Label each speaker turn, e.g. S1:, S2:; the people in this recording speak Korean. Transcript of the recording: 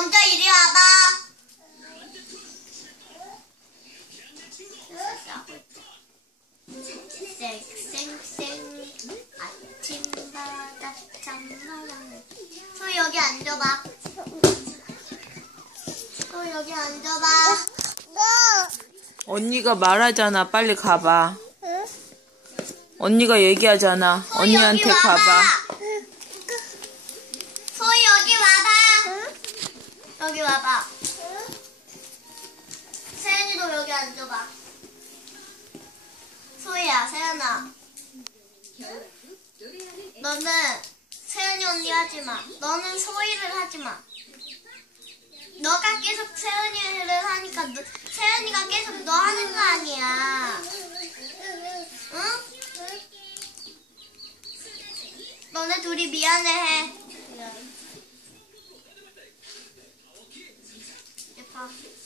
S1: 먼저 이리 와봐. 쌩쌩쌩 아침바다 장마랑 소 여기 앉아봐. 소 여기 앉아봐.
S2: 언니가 말하잖아. 빨리 가봐. 언니가 얘기하잖아. 언니한테 가봐.
S1: 여기 와봐. 세연이도 여기 앉아봐. 소희야 세연아. 너는 세연이 언니 하지 마. 너는 소희를 하지 마. 너가 계속 세연이를 하니까 너, 세연이가 계속 너 하는 거 아니야. 응? 너네 둘이 미안해해 아.